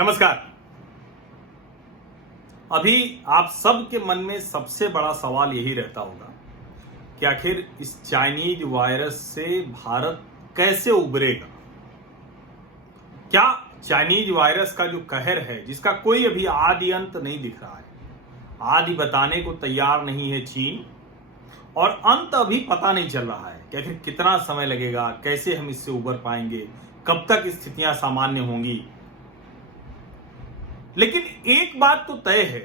नमस्कार। अभी आप सब के मन में सबसे बड़ा सवाल यही रहता होगा कि आखिर इस चाइनीज वायरस से भारत कैसे उबरेगा। क्या चाइनीज वायरस का जो कहर है, जिसका कोई अभी आदि अंत नहीं दिख रहा है, आदि बताने को तैयार नहीं है चीन, और अंत अभी पता नहीं चल रहा है कि आखिर कितना समय लगेगा, कैसे हम इससे उबर पाएंगे, कब तक स्थितियां सामान्य होंगी। लेकिन एक बात तो तय है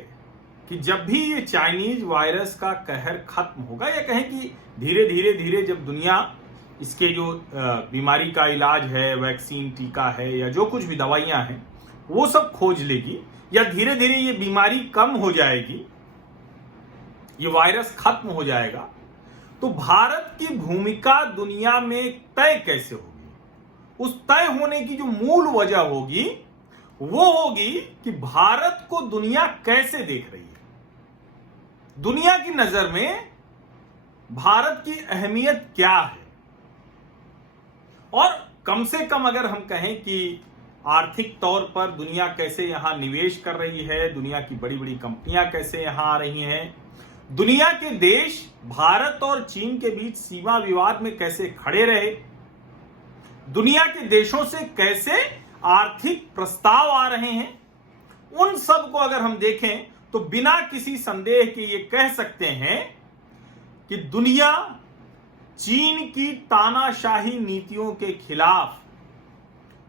कि जब भी ये चाइनीज वायरस का कहर खत्म होगा, या कहें कि धीरे जब दुनिया इसके जो बीमारी का इलाज है, वैक्सीन, टीका है, या जो कुछ भी दवाइयां हैं वो सब खोज लेगी, या धीरे धीरे ये बीमारी कम हो जाएगी, ये वायरस खत्म हो जाएगा, तो भारत की भूमिका दुनिया में तय कैसे होगी। उस तय होने की जो मूल वजह होगी वो होगी कि भारत को दुनिया कैसे देख रही है, दुनिया की नजर में भारत की अहमियत क्या है। और कम से कम अगर हम कहें कि आर्थिक तौर पर दुनिया कैसे यहां निवेश कर रही है, दुनिया की बड़ी बड़ी कंपनियां कैसे यहां आ रही हैं, दुनिया के देश भारत और चीन के बीच सीमा विवाद में कैसे खड़े रहे, दुनिया के देशों से कैसे आर्थिक प्रस्ताव आ रहे हैं, उन सब को अगर हम देखें तो बिना किसी संदेह के ये कह सकते हैं कि दुनिया चीन की तानाशाही नीतियों के खिलाफ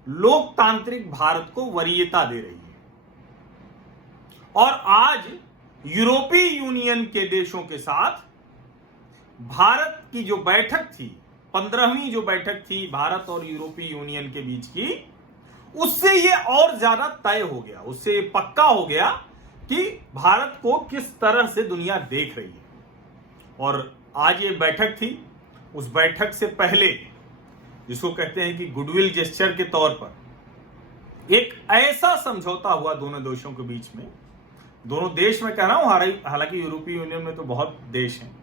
लोकतांत्रिक भारत को वरीयता दे रही है। और आज यूरोपीय यूनियन के देशों के साथ भारत की जो बैठक थी, 15वीं जो बैठक थी भारत और यूरोपीय यूनियन के बीच की, उससे ये और ज्यादा तय हो गया, उससे ये पक्का हो गया कि भारत को किस तरह से दुनिया देख रही है। और आज ये बैठक थी, उस बैठक से पहले जिसको कहते हैं कि गुडविल जेस्चर के तौर पर एक ऐसा समझौता हुआ दोनों देशों के बीच में, दोनों देश में कह रहा हूं, हालांकि यूरोपीय यूनियन में तो बहुत देश हैं,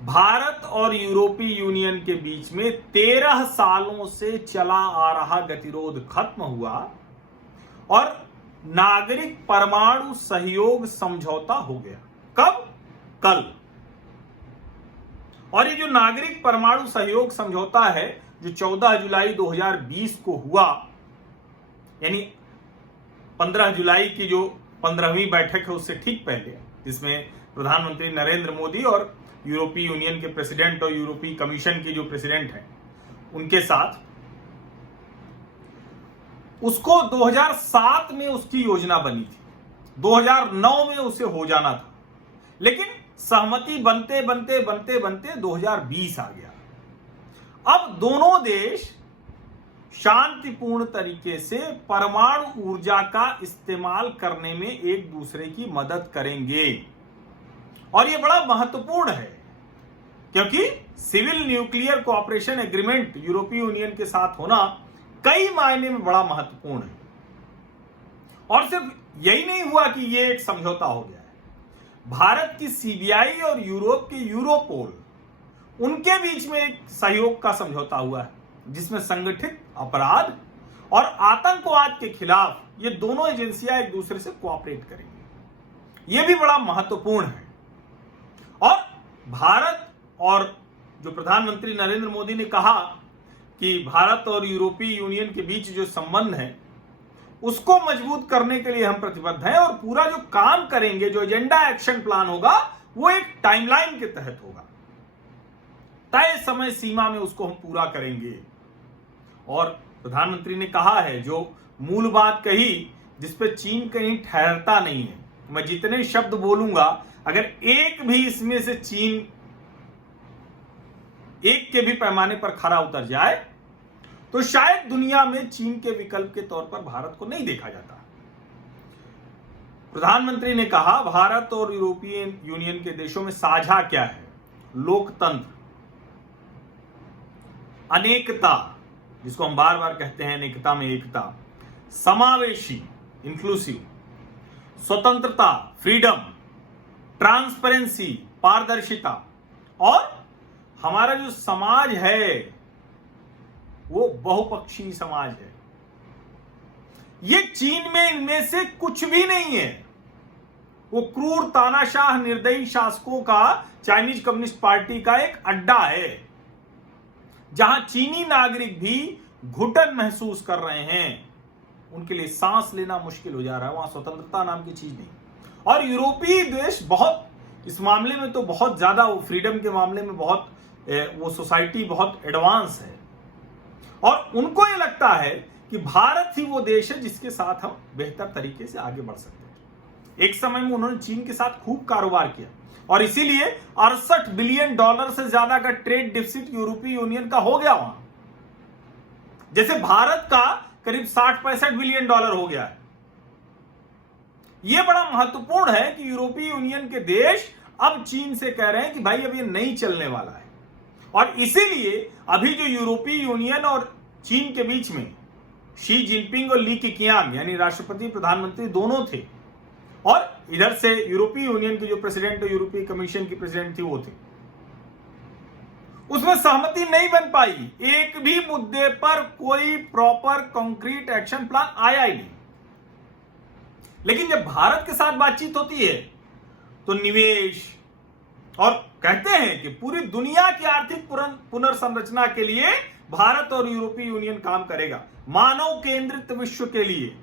भारत और यूरोपीय यूनियन के बीच में 13 सालों से चला आ रहा गतिरोध खत्म हुआ और नागरिक परमाणु सहयोग समझौता हो गया। कब? कल। और ये जो नागरिक परमाणु सहयोग समझौता है, जो 14 जुलाई 2020 को हुआ, यानी 15 जुलाई की जो 15वीं बैठक है उससे ठीक पहले, जिसमें प्रधानमंत्री नरेंद्र मोदी और यूरोपीय यूनियन के प्रेसिडेंट और यूरोपीय कमीशन के जो प्रेसिडेंट हैं उनके साथ, उसको 2007 में उसकी योजना बनी थी, 2009 में उसे हो जाना था, लेकिन सहमति बनते 2020 आ गया। अब दोनों देश शांतिपूर्ण तरीके से परमाणु ऊर्जा का इस्तेमाल करने में एक दूसरे की मदद करेंगे। और यह बड़ा महत्वपूर्ण है क्योंकि सिविल न्यूक्लियर कोऑपरेशन एग्रीमेंट यूरोपीय यूनियन के साथ होना कई मायने में बड़ा महत्वपूर्ण है। और सिर्फ यही नहीं हुआ कि यह एक समझौता हो गया है, भारत की सीबीआई और यूरोप के यूरोपोल, उनके बीच में एक सहयोग का समझौता हुआ है, जिसमें संगठित अपराध और आतंकवाद के खिलाफ ये दोनों एजेंसियां एक दूसरे से कोऑपरेट करेंगी। यह भी बड़ा महत्वपूर्ण है। और भारत और जो प्रधानमंत्री नरेंद्र मोदी ने कहा कि भारत और यूरोपीय यूनियन के बीच जो संबंध है उसको मजबूत करने के लिए हम प्रतिबद्ध हैं, और पूरा जो काम करेंगे, जो एजेंडा एक्शन प्लान होगा, वो एक टाइमलाइन के तहत होगा, तय समय सीमा में उसको हम पूरा करेंगे। और प्रधानमंत्री ने कहा है, जो मूल बात कही, जिसपे चीन कहीं ठहरता नहीं है, मैं जितने शब्द बोलूंगा अगर एक भी इसमें से चीन एक के भी पैमाने पर खरा उतर जाए तो शायद दुनिया में चीन के विकल्प के तौर पर भारत को नहीं देखा जाता। प्रधानमंत्री ने कहा, भारत और यूरोपीय यूनियन के देशों में साझा क्या है? लोकतंत्र, अनेकता, जिसको हम बार बार कहते हैं अनेकता में एकता, समावेशी, इंक्लूसिव, स्वतंत्रता, फ्रीडम, ट्रांसपेरेंसी, पारदर्शिता, और हमारा जो समाज है वो बहुपक्षीय समाज है। ये चीन में इनमें से कुछ भी नहीं है। वो क्रूर तानाशाह निर्दयी शासकों का चाइनीज कम्युनिस्ट पार्टी का एक अड्डा है, जहां चीनी नागरिक भी घुटन महसूस कर रहे हैं। उनके लिए सांस लेना मुश्किल हो जा रहा है। वहां स्वतंत्रता नाम की चीज नहीं। और यूरोपीय देश बहुत इस मामले में तो बहुत ज्यादा, वो फ्रीडम के मामले में बहुत, वो सोसाइटी बहुत एडवांस है। और उनको ये लगता है कि भारत ही वो देश है जिसके साथ हम बेहतर तरीके से आगे बढ़ सकते हैं। एक समय में उन्होंने चीन के साथ खूब कारोबार किया और इसीलिए 68 बिलियन डॉलर से ज्यादा का ट्रेड डिफिसिट यूरोपीय यूनियन का हो गया वहां, जैसे भारत का करीब 60-65 बिलियन डॉलर हो गया है। यह बड़ा महत्वपूर्ण है कि यूरोपीय यूनियन के देश अब चीन से कह रहे हैं कि भाई अब ये नहीं चलने वाला है। और इसीलिए अभी जो यूरोपीय यूनियन और चीन के बीच में शी जिनपिंग और ली केकियांग यानी राष्ट्रपति प्रधानमंत्री दोनों थे, और इधर से यूरोपीय यूनियन के जो प्रेसिडेंट और यूरोपीय कमीशन की प्रेसिडेंट थी वो थे, उसमें सहमति नहीं बन पाई। एक भी मुद्दे पर कोई प्रॉपर कॉन्क्रीट एक्शन प्लान आया ही नहीं। लेकिन जब भारत के साथ बातचीत होती है तो निवेश, और कहते हैं कि पूरी दुनिया की आर्थिक पुनर्संरचना के लिए भारत और यूरोपीय यूनियन काम करेगा। मानव केंद्रित विश्व के लिए,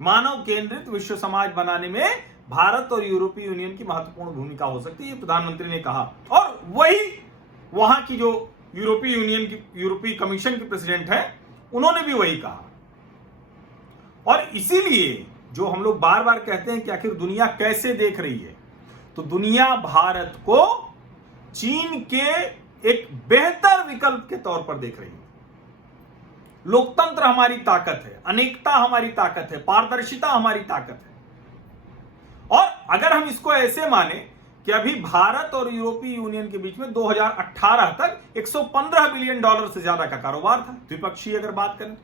मानव केंद्रित विश्व समाज बनाने में भारत और यूरोपीय यूनियन की महत्वपूर्ण भूमिका हो सकती है, प्रधानमंत्री ने कहा। और वही वहां की जो यूरोपीय यूनियन की यूरोपीय कमीशन की प्रेसिडेंट है, उन्होंने भी वही कहा। और इसीलिए जो हम लोग बार बार कहते हैं कि आखिर दुनिया कैसे देख रही है, तो दुनिया भारत को चीन के एक बेहतर विकल्प के तौर पर देख रही है। लोकतंत्र हमारी ताकत है, अनेकता हमारी ताकत है, पारदर्शिता हमारी ताकत है। और अगर हम इसको ऐसे माने कि अभी भारत और यूरोपीय यूनियन के बीच में 2018 तक 115 बिलियन डॉलर से ज्यादा का कारोबार था द्विपक्षीय। अगर बात करें,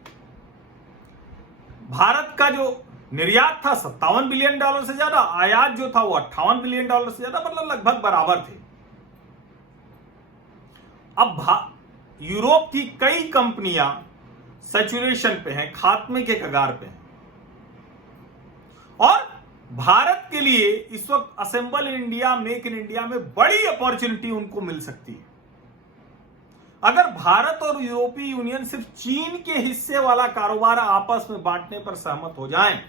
भारत का जो निर्यात था 57 बिलियन डॉलर से ज्यादा, आयात जो था वो 58 बिलियन डॉलर से ज्यादा, मतलब लगभग बराबर थे। अब यूरोप की कई कंपनियां सैचुरेशन पे हैं, खात्मे के कगार पे हैं, और भारत के लिए इस वक्त assemble in India, make in India में बड़ी अपॉर्चुनिटी उनको मिल सकती है। अगर भारत और यूरोपीय यूनियन सिर्फ चीन के हिस्से वाला कारोबार आपस में बांटने पर सहमत हो जाएं,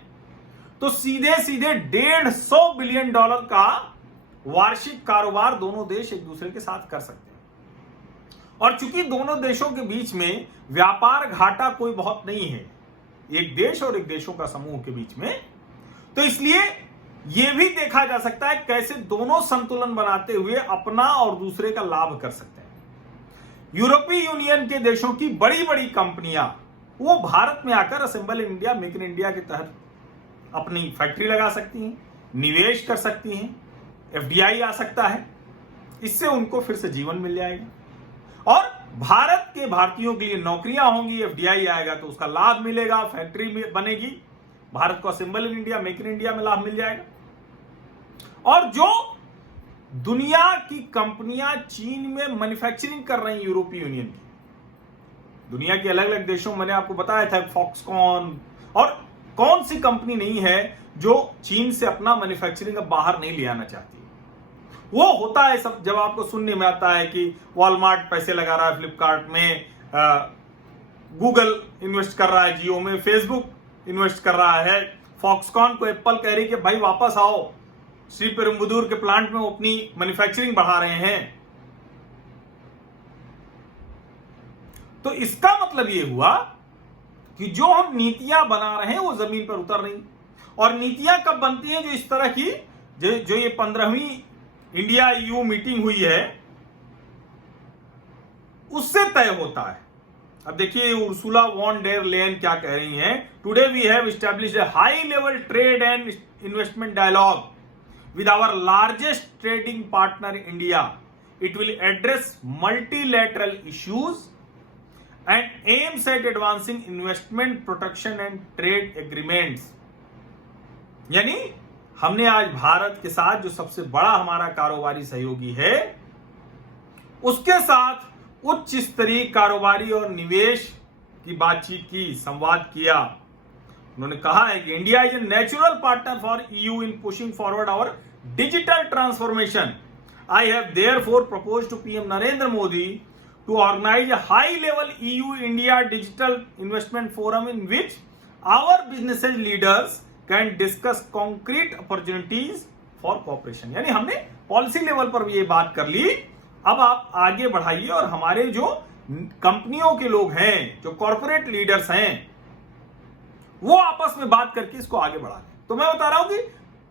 तो सीधे सीधे 150 बिलियन डॉलर का वार्षिक कारोबार दोनों देश एक दूसरे के साथ कर सकते हैं। और चूंकि दोनों देशों के बीच में व्यापार घाटा कोई बहुत नहीं है, एक देश और एक देशों का समूह के बीच में, तो इसलिए यह भी देखा जा सकता है कैसे दोनों संतुलन बनाते हुए अपना और दूसरे का लाभ कर सकते हैं। यूरोपीय यूनियन के देशों की बड़ी बड़ी कंपनियां वो भारत में आकर assemble in India, make in India के तहत अपनी फैक्ट्री लगा सकती हैं, निवेश कर सकती हैं, एफडीआई आ सकता है, इससे उनको फिर से जीवन मिल जाएगा। और भारत के भारतीयों के लिए नौकरियां होंगी, एफडीआई आएगा तो उसका लाभ मिलेगा, फैक्ट्री बनेगी, भारत को assemble in India, make in India में लाभ मिल जाएगा। और जो दुनिया की कंपनियां चीन में मैन्युफैक्चरिंग कर रही हैं यूरोपीय यूनियन की, दुनिया के अलग अलग देशों में, मैंने आपको बताया था फॉक्सकॉन, और कौन सी कंपनी नहीं है जो चीन से अपना मैन्युफैक्चरिंग अब बाहर नहीं ले आना चाहती। वो होता है सब, जब आपको सुनने में आता है कि वॉलमार्ट पैसे लगा रहा है फ्लिपकार्ट में, गूगल इन्वेस्ट कर रहा है जियो में, फेसबुक इन्वेस्ट कर रहा है, फॉक्सकॉन को एप्पल कह रही है कि भाई वापस आओ, श्रीपेरुम्बुदूर के प्लांट में वो अपनी मैन्युफैक्चरिंग बढ़ा रहे हैं। तो इसका मतलब ये हुआ कि जो हम नीतियां बना रहे हैं वो जमीन पर उतर रही। और नीतियां कब बनती हैं? जो इस तरह की जो ये 15वीं इंडिया ईयू मीटिंग हुई है उससे तय होता है। अब देखिए उर्सुला वॉन डेर लेयन क्या कह रही हैं, today we have established a high level trade and investment dialogue with our largest trading partner India. It will address multilateral issues and aims at advancing investment protection and trade agreements. यानी हमने आज भारत के साथ जो सबसे बड़ा हमारा कारोबारी सहयोगी है उसके साथ उच्च स्तरीय कारोबारी और निवेश की बातचीत की, संवाद किया, उन्होंने कहा है कि India is a natural partner for EU in pushing forward our digital transformation. I have therefore proposed to PM Narendra Modi to organise a high level EU India digital investment forum in which our businesses leaders can discuss concrete opportunities for cooperation. यानी हमने policy level पर भी ये बात कर ली, अब आप आगे बढ़ाइए और हमारे जो कंपनियों के लोग हैं, जो कॉर्पोरेट लीडर्स हैं, वो आपस में बात करके इसको आगे बढ़ा दें. तो मैं बता रहा हूं कि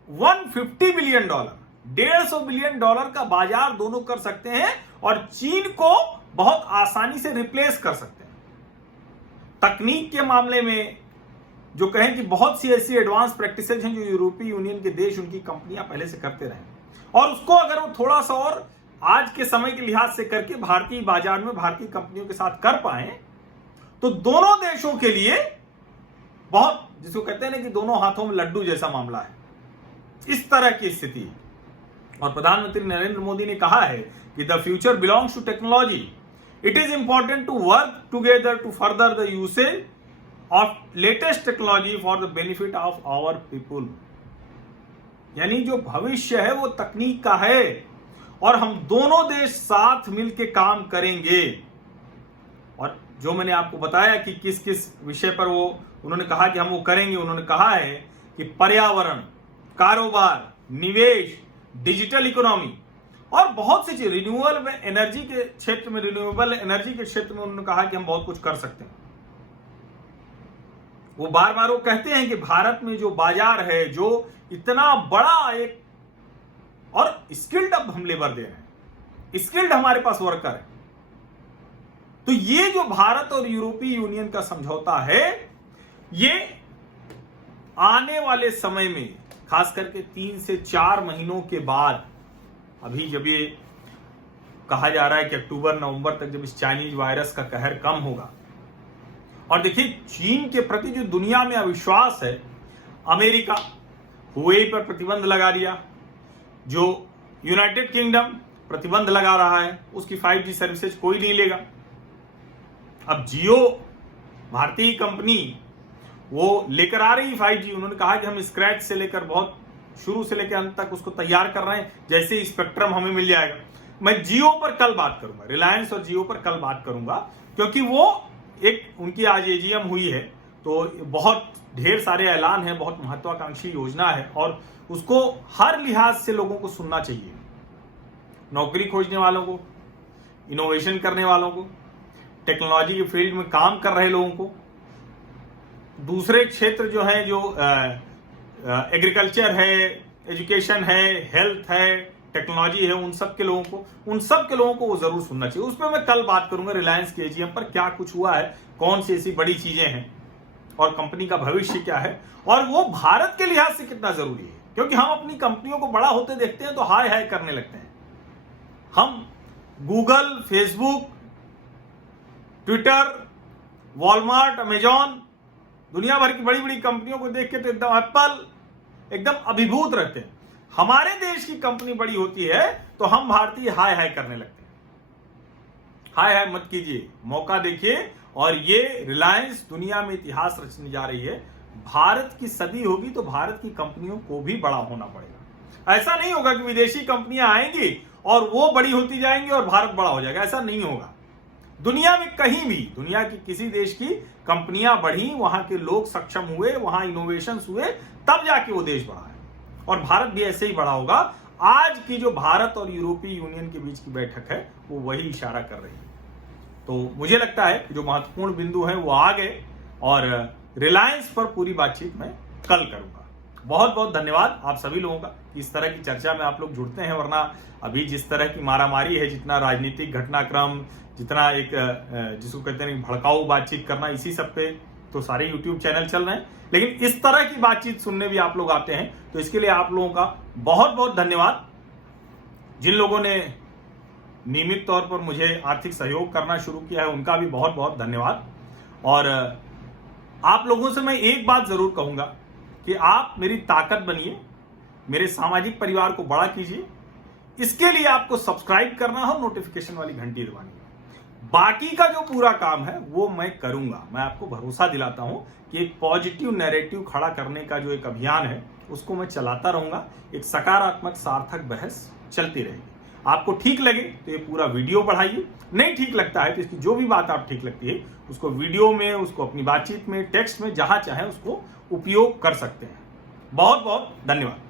$150 बिलियन, $150 बिलियन का बाजार दोनों कर सकते हैं और चीन को बहुत आसानी से रिप्लेस कर सकते हैं. तकनीक के मामले में जो कहें कि बहुत सी ऐसी एडवांस प्रैक्टिसेज हैं जो यूरोपीय यूनियन के देश, उनकी कंपनियां पहले से करते रहे, और उसको अगर वो थोड़ा सा और आज के समय के लिहाज से करके भारतीय बाजार में भारतीय कंपनियों के साथ कर पाए, तो दोनों देशों के लिए बहुत, जिसको कहते हैं ना कि दोनों हाथों में लड्डू जैसा मामला है, इस तरह की स्थिति है. और प्रधानमंत्री नरेंद्र मोदी ने कहा है कि the future belongs to technology. It is important to work together to further the usage of latest technology for the benefit of our people. यानी जो भविष्य है वो तकनीक का है और हम दोनों देश साथ मिलकर काम करेंगे. और जो मैंने आपको बताया कि किस किस विषय पर वो उन्होंने कहा कि हम वो करेंगे, उन्होंने कहा है कि पर्यावरण, कारोबार, निवेश, डिजिटल इकोनॉमी और बहुत सी चीज, रिन्यूएबल एनर्जी के क्षेत्र में, रिन्यूएबल एनर्जी के क्षेत्र में उन्होंने कहा कि हम बहुत कुछ कर सकते हैं. वो बार बार वो कहते हैं कि भारत में जो बाजार है, जो इतना बड़ा एक, और स्किल्ड अब हम लेबर दे रहे हैं, स्किल्ड हमारे पास वर्कर है. तो ये जो भारत और यूरोपीय यूनियन का समझौता है, ये आने वाले समय में खास करके 3 से 4 महीनों के बाद, अभी जब ये कहा जा रहा है कि अक्टूबर नवंबर तक जब इस चाइनीज वायरस का कहर कम होगा, और देखिए चीन के प्रति जो दुनिया में अविश्वास है, अमेरिका हुवेई पर प्रतिबंध लगा दिया, जो यूनाइटेड किंगडम प्रतिबंध लगा रहा है, उसकी 5G सर्विसेज कोई नहीं लेगा. अब जियो भारतीय कंपनी वो लेकर आ रही 5G. उन्होंने कहा कि हम स्क्रैच से लेकर बहुत शुरू से लेकर अंत तक उसको तैयार कर रहे हैं, जैसे स्पेक्ट्रम हमें मिल जाएगा. मैं जियो पर कल बात करूंगा, रिलायंस और जियो पर कल बात करूंगा, क्योंकि वो एक उनकी आज एजीएम हुई है, तो बहुत ढेर सारे ऐलान हैं, बहुत महत्वाकांक्षी योजना है और उसको हर लिहाज से लोगों को सुनना चाहिए. नौकरी खोजने वालों को, इनोवेशन करने वालों को, टेक्नोलॉजी के फील्ड में काम कर रहे लोगों को, दूसरे क्षेत्र जो है, जो एग्रीकल्चर है, एजुकेशन है, हेल्थ है, टेक्नोलॉजी है, उन सब के लोगों को वो जरूर सुनना चाहिए. उस पर मैं कल बात करूंगा रिलायंस के एजीएम पर, क्या कुछ हुआ है, कौन सी ऐसी बड़ी चीजें हैं और कंपनी का भविष्य क्या है, और वो भारत के लिहाज से कितना जरूरी है. क्योंकि हम अपनी कंपनियों को बड़ा होते देखते हैं तो हाय हाय करने लगते हैं. हम Google, Facebook, Twitter, Walmart, Amazon, दुनिया भर की बड़ी बड़ी कंपनियों को देख के तो एकदम एप्पल, एकदम अभिभूत रहते हैं. हमारे देश की कंपनी बड़ी होती है तो हम भारतीय हाय हाय करने लगते हैं. हाय हाय मत कीजिए, मौका देखिए. और ये रिलायंस दुनिया में इतिहास रचने जा रही है. भारत की सदी होगी तो भारत की कंपनियों को भी बड़ा होना पड़ेगा. ऐसा नहीं होगा कि विदेशी कंपनियां आएंगी और वो बड़ी होती जाएंगी और भारत बड़ा हो जाएगा. ऐसा नहीं होगा. दुनिया में कहीं भी, दुनिया की किसी देश की कंपनियां बढ़ी, वहां के लोग सक्षम हुए, वहां इनोवेशन हुए, तब जाके वो देश बढ़ा है. और भारत भी ऐसे ही बड़ा होगा. आज की जो भारत और यूरोपीय यूनियन के बीच की बैठक है वो वही इशारा कर रही है. तो मुझे लगता है कि जो महत्वपूर्ण बिंदु है वो आ गए और रिलायंस पर पूरी बातचीत मैं कल करूंगा. बहुत बहुत धन्यवाद आप सभी लोगों का. इस तरह की चर्चा में आप लोग जुड़ते हैं, वरना अभी जिस तरह की मारामारी है, जितना राजनीतिक घटनाक्रम, जितना एक जिसको कहते हैं भड़काऊ बातचीत करना, इसी सब पे तो सारे यूट्यूब चैनल चल रहे हैं. लेकिन इस तरह की बातचीत सुनने भी आप लोग आते हैं, तो इसके लिए आप लोगों का बहुत बहुत धन्यवाद. जिन लोगों ने नियमित तौर पर मुझे आर्थिक सहयोग करना शुरू किया है उनका भी बहुत बहुत धन्यवाद. और आप लोगों से मैं एक बात जरूर कहूंगा कि आप मेरी ताकत बनिए, मेरे सामाजिक परिवार को बड़ा कीजिए. इसके लिए आपको सब्सक्राइब करना हो, नोटिफिकेशन वाली घंटी दबानी है. बाकी का जो पूरा काम है वो मैं करूंगा। मैं आपको भरोसा दिलाता हूं कि एक पॉजिटिव नैरेटिव खड़ा करने का जो एक अभियान है उसको मैं चलाता रहूंगा। एक सकारात्मक सार्थक बहस चलती रहेगी। आपको ठीक लगे तो ये पूरा वीडियो बढ़ाइए, नहीं ठीक लगता है तो इसकी जो भी बात आप ठीक लगती है उसको वीडियो में, उसको अपनी बातचीत में, टेक्स्ट में, जहां चाहे उसको उपयोग कर सकते हैं। बहुत बहुत धन्यवाद।